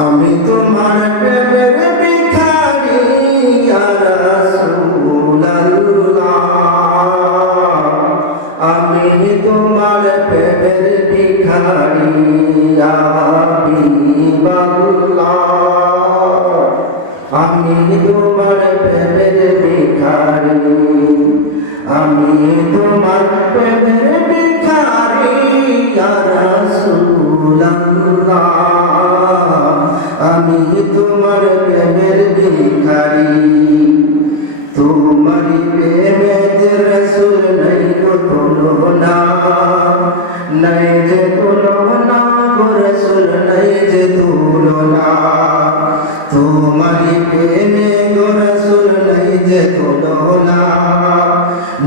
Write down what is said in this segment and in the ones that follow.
আমি তোমার প্রেমের ভিখারি ইয়া রাসূলুল্লাহ, আমি তোমার প্রেমের ভিখারি ইয়া হাবিবাল্লাহ, আমি তোমার প্রেমের ভিখারি, আমি তোমার প্রেমের ভিখারি ইয়া রাসূলুল্লাহ, আমি তোমার প্রেমের ভিখারি। তোমারি প্রেমের রাসূল নাই গো তুলনা, নাই যে তুলনা গো রাসূল, নাই যে তুলনা। তোমারি প্রেমে গো রাসূল নাই যে তুলনা,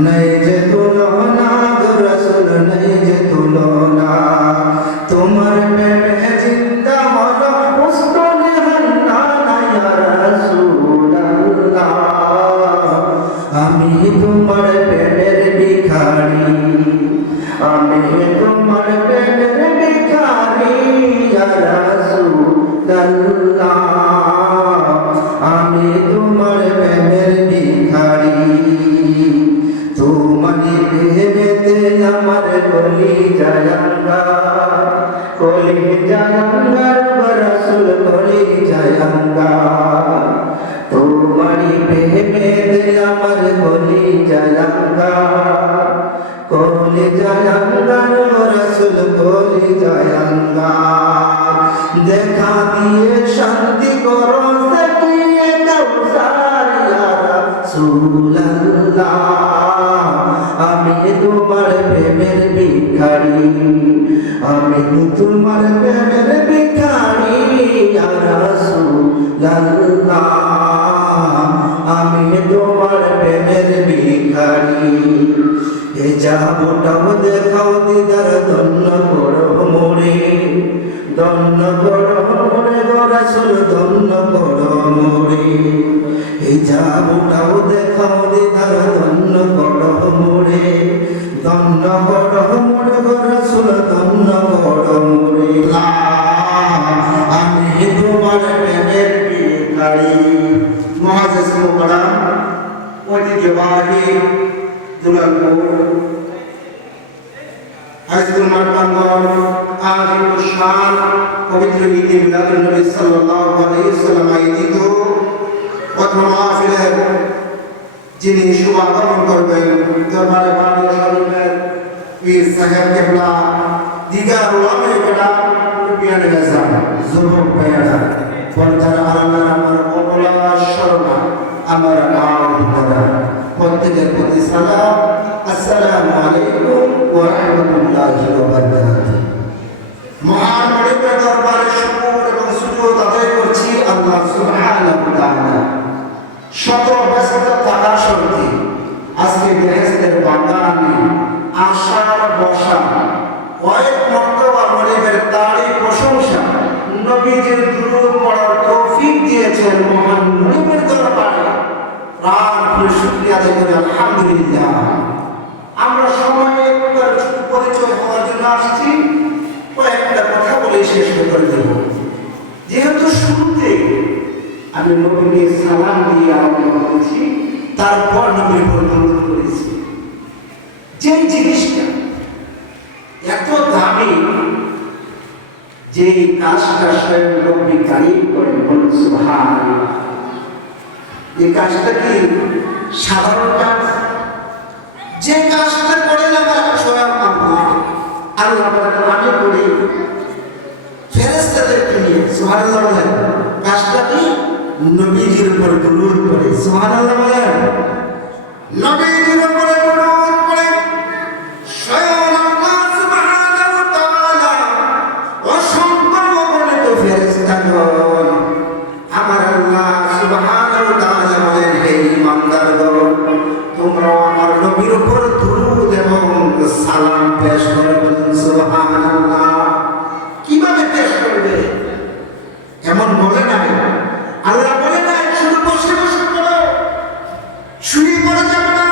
নাই যে তুলনা গো রাসূল, নাই যে তুলনা। তোমার প্রেমে জিন্দা হলো মুস্তানে হান্নানা ইয়া রাসূলুল্লাহ, আমি তোমার প্রেমের ভিখারি, আমি তোমার প্রেমের ভিখারি ইয়া রাসূলুল্লাহ, আমি তোমার প্রেমের ভিখারি। তোমারি প্রেমেতে আমার কলিজা আঙ্গার, কলিজা আঙ্গার রাসূল কলিজা আঙ্গার। তোমারি প্রেমেতে আমার কলিজা আঙ্গার, কলিজা আঙ্গার রাসূল কলিজা আঙ্গার। দেখা দিয়ে শান্তি করো সাকিয়ে কাউসার ইয়া রাসূলুল্লাহ, আমি তোমার প্রেমের ভিখারি, আমি তোমার প্রেমের ভিখারি ইয়া রাসূলুল্লাহ, আমি তোমার প্রেমের ভিখারি। এ যাবোটাও দেখাও দিদার ধন্য করো মোরে, ধন্য করো মোরে গো রাসূল, ধন্য করো মোরে। এই যাবোটাও দেখাও দিদার ধন্য করো মোরে, ধন্য করো মোরে গো রাসূল, ধন্য করো মোরে। আমি তোমার প্রেমের ভিখারি। মুআজ্জিজ মুকররম ঐতিহ্যবাহী দুলালপুর হাইস্কুল মাঠবাঙ্গন আজিমুল শান পবিত্র ঈদে মিলাদুন নবী সাল্লাল্লাহু আলাইহি ওয়াসাল্লাম আয়োজিত প্রথম মাহফিলের যিনি শুভাগমন করবেন দরবারে বাণী শরীফের পীর সাহেব কেবলা, দিগার ওলামায়ে কেরাম, পিয়ানে হাসান, যুবক ভাইয়েরা, পর্দার আড়ালের আমার অবলা শরণা, আমার আওলাদরা, প্রত্যেকের প্রতি সালাম। আসসালামু আলাইকুম ওয়া রাহমাতুল্লাহি ওয়া বারাকাতুহু। মহান মালিকের দরবারে শুকর এবং সুজুদ আদায় করছি আল্লাহ সুবহানাহু ওয়া তাআলা। শত ব্যস্ততা থাকা সত্ত্বে আজকে বেহেশতের বাগানে আশার বসা, কয়েক মর্তবা মালিকের তারই প্রশংসা, নবীজির দুরূদ পড়ার তৌফিক দিয়েছেন মহান মালিকের দরবারে। প্রাণ খুলে শুকরিয়া আদায় করি আলহামদুলিল্লাহ। আমরা সময়ে পরিচয় হওয়ার জন্য আসছি, কয়েকটা কথা বলে শেষ করে দেব। যেহেতু শুরুতে আমি নবীকে সালাম দিয়ে আরম্ভ করেছি, তারপর নবীর পরিবর্তন করেছি। যে জিনিসটা এত দামি, যে কাজটা স্বয়ং নবী কারিম করেন, বলুন সুবহানাল্লাহ। এই কাজটা কি সাধারণ কাজ? যে কাজটা করে না স্বয়ং আল্লাহ বলেন আমি করি ফেরেশতাদেরকে নিয়ে, সুবহানাল্লাহ বলেন। কাজটা কি? নবীজির উপর দুরূদ পড়ে, সুবহানাল্লাহ বলেন। নবীজির উপর দুরূদ পড়ে স্বয়ং আল্লাহ সুবহানাহু ওয়া তাআলা অসংখ্য অগণিত ফেরেশতাগণ, আমার আল্লাহ সুবহানাহু ওয়া তাআলা বলেন, হে ঈমানদারগণ, তোমরা আমার নবীর উপর দুরূদ এবং সালাম পেশ করো, বলুন সুবহানাল্লাহ। কিভাবে পেশ করবে? এমন বলে নাই, আল্লাহ বলে নাই শুধু বসে বসে পড়ো, শুয়ে পড়ে যাবে না,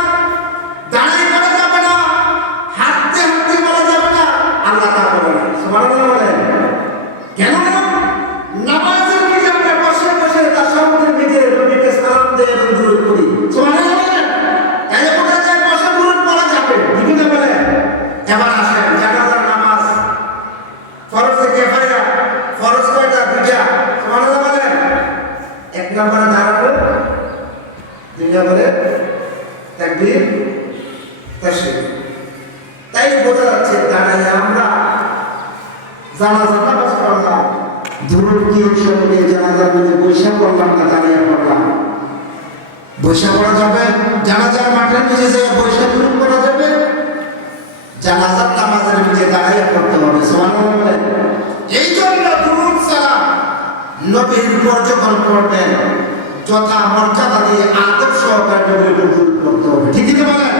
নম্বরে দাঁড়াবো, 2 নম্বরে তাকবীর তাশরিফ। তাই বোঝা যাচ্ছে দাঁড়াই আমরা জানাজা নামাজ পড়লাম, দুরূদ কি সঙ্গে জানাজার মধ্যে বৈশা পড়লাম না দাঁড়িয়ে পড়লাম? বৈশা পড়া যাবে? জানাজার মাঠের নিচে যে বৈশা দুরূদ পড়া যাবে? জানাজার নামাজের নিচে দাঁড়িয়ে পড়তে হবে। সুবহানাল্লাহ। এই জন্য দুরূদ সালাম নবীর উপর যখন পড়বেন যথা মর্যাদা দিয়ে আদব সহকারে নবীর উপর দুরূদ পড়তে হবে। ঠিক কি বলেন?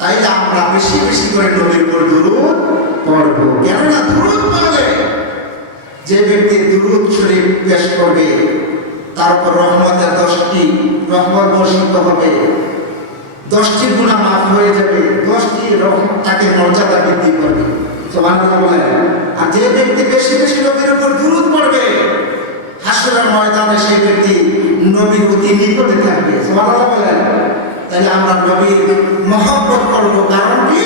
তাই আমরা বেশি বেশি করে নবীর উপর দুরূদ পড়ব। কেননা দুরূদ পড়লে যে ব্যক্তি দুরূদ শরীফ পেশ করবে তার উপর রহমতের 10টি রহমত বর্ষিত হবে, 10টি গুনাহ মাফ হয়ে যাবে, 10টি রহমত তাকে মর্যাদা বৃদ্ধি করবে। সুবহানাল্লাহ বলেন। আর যে ব্যক্তি বেশি বেশি নবীর উপর দুরূদ পড়বে হাসরের ময়দানে সেই ব্যক্তি নবীর অতি নিকটে থাকবে। সুবহানাল্লাহ বলেন। তাই আমরা নবীর মহব্বত করব, কারণ কি?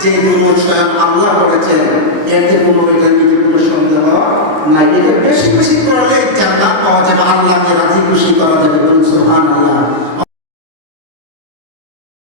যে দুরূদ স্বয়ং আল্লাহ বলেছেন, এতে কোনো এটার ভিতরে কোনো সন্দেহ নাই। এটা বেশি বেশি পড়লে